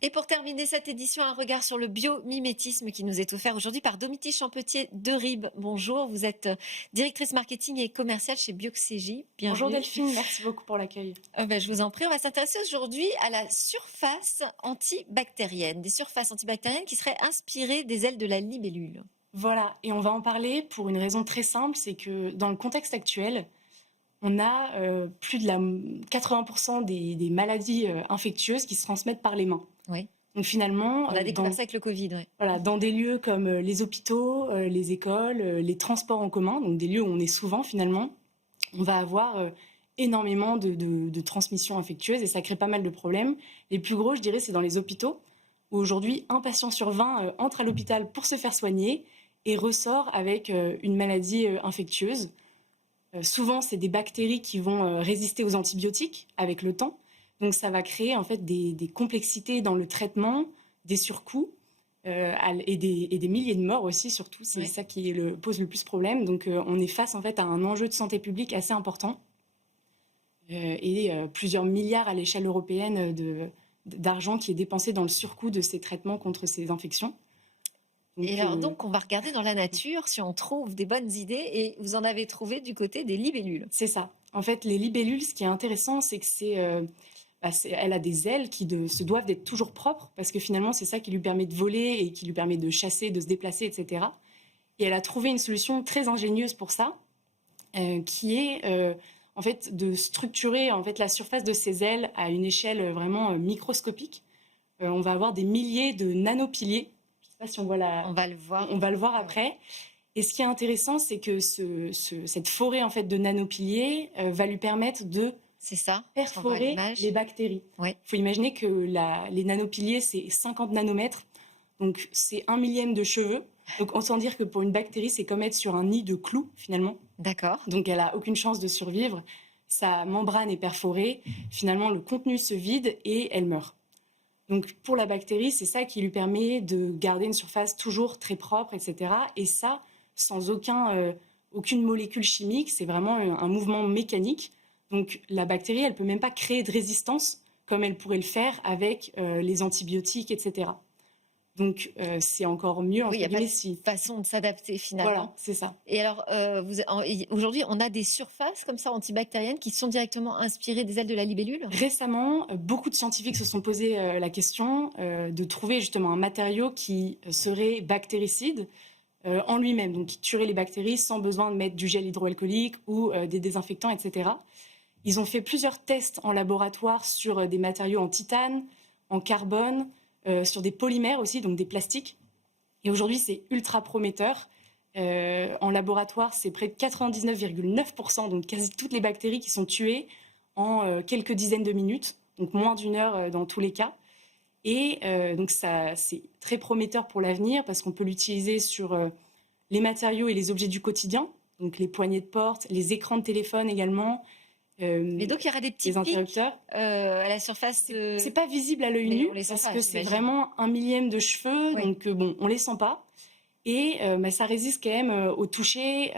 Et pour terminer cette édition, un regard sur le biomimétisme qui nous est offert aujourd'hui par Domiti Champetier de Ribes. Bonjour, vous êtes directrice marketing et commerciale chez Bioxégie. Bonjour Bienvenue. Delphine, merci beaucoup pour l'accueil. Je vous en prie, on va s'intéresser aujourd'hui à la surface antibactérienne. Des surfaces antibactériennes qui seraient inspirées des ailes de la libellule. Voilà, et on va en parler pour une raison très simple, c'est que dans le contexte actuel, on a plus de 80% des maladies infectieuses qui se transmettent par les mains. Oui. Donc finalement, On a découvert ça avec le Covid. Ouais. voilà, dans des lieux comme les hôpitaux, les écoles, les transports en commun, donc des lieux où on est souvent finalement, on va avoir énormément de transmissions infectieuses et ça crée pas mal de problèmes. Les plus gros, je dirais, c'est dans les hôpitaux, où aujourd'hui, un patient sur 20 entre à l'hôpital pour se faire soigner et ressort avec une maladie infectieuse. Souvent, c'est des bactéries qui vont résister aux antibiotiques avec le temps. Donc, ça va créer en fait des complexités dans le traitement, des surcoûts et des milliers de morts aussi, surtout. C'est ça qui pose le plus problème. Donc, on est face en fait à un enjeu de santé publique assez important et plusieurs milliards à l'échelle européenne d'argent qui est dépensé dans le surcoût de ces traitements contre ces infections. Donc, on va regarder dans la nature si on trouve des bonnes idées et vous en avez trouvé du côté des libellules. C'est ça. En fait, les libellules, ce qui est intéressant, c'est que elle a des ailes qui se doivent d'être toujours propres parce que finalement, c'est ça qui lui permet de voler et qui lui permet de chasser, de se déplacer, etc. Et elle a trouvé une solution très ingénieuse pour ça, qui est en fait de structurer en fait la surface de ses ailes à une échelle vraiment microscopique. On va avoir des milliers de nanopiliers. Je ne sais pas si on voit On va le voir. On va le voir après. Et ce qui est intéressant, c'est que cette forêt en fait de nanopiliers va lui permettre de perforer les bactéries. Il faut imaginer que les nanopiliers, c'est 50 nanomètres. Donc, c'est 1/1000 de cheveux. Donc, autant dire que pour une bactérie, c'est comme être sur un nid de clous, finalement. D'accord. Donc, elle n'a aucune chance de survivre. Sa membrane est perforée. Finalement, le contenu se vide et elle meurt. Donc, pour la bactérie, c'est ça qui lui permet de garder une surface toujours très propre, etc. Et ça, sans aucune molécule chimique. C'est vraiment un mouvement mécanique. Donc, la bactérie, elle ne peut même pas créer de résistance comme elle pourrait le faire avec les antibiotiques, etc. Donc, c'est encore mieux. Oui, il n'y a pas de façon de s'adapter finalement. Voilà, c'est ça. Et alors, aujourd'hui, on a des surfaces comme ça antibactériennes qui sont directement inspirées des ailes de la libellule ? Récemment, beaucoup de scientifiques se sont posé la question de trouver justement un matériau qui serait bactéricide en lui-même, donc qui tuerait les bactéries sans besoin de mettre du gel hydroalcoolique ou des désinfectants, etc. Ils ont fait plusieurs tests en laboratoire sur des matériaux en titane, en carbone, sur des polymères aussi, donc des plastiques. Et aujourd'hui, c'est ultra prometteur. En laboratoire, c'est près de 99,9%, donc quasi toutes les bactéries qui sont tuées en quelques dizaines de minutes, donc moins d'une heure dans tous les cas. Et donc ça, c'est très prometteur pour l'avenir parce qu'on peut l'utiliser sur les matériaux et les objets du quotidien, donc les poignées de porte, les écrans de téléphone également. Et donc, il y aura des petits pics à la surface. C'est pas visible à l'œil nu parce que c'est vraiment 1/1000 de cheveux, donc bon, on les sent pas. Et ça résiste quand même au toucher,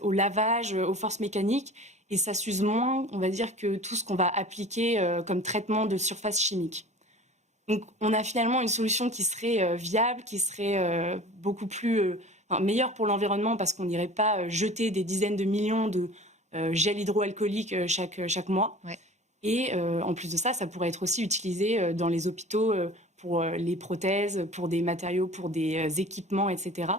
au lavage, aux forces mécaniques, et ça s'use moins, on va dire, que tout ce qu'on va appliquer comme traitement de surface chimique. Donc, on a finalement une solution qui serait viable, qui serait beaucoup plus meilleure pour l'environnement parce qu'on n'irait pas jeter des dizaines de millions de gel hydroalcoolique chaque mois. Ouais. Et en plus de ça, ça pourrait être aussi utilisé dans les hôpitaux pour les prothèses, pour des matériaux, pour des équipements, etc.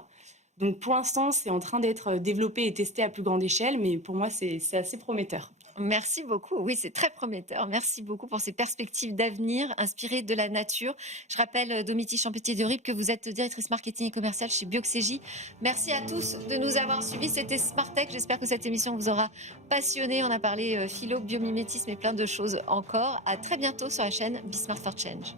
Donc pour l'instant, c'est en train d'être développé et testé à plus grande échelle, mais pour moi, c'est assez prometteur. Merci beaucoup. Oui, c'est très prometteur. Merci beaucoup pour ces perspectives d'avenir inspirées de la nature. Je rappelle, Domiti Champetier de Ribes, que vous êtes directrice marketing et commerciale chez Bioxégie. Merci à tous de nous avoir suivis. C'était Smart Tech. J'espère que cette émission vous aura passionné. On a parlé philo, biomimétisme et plein de choses encore. À très bientôt sur la chaîne Be Smart for Change.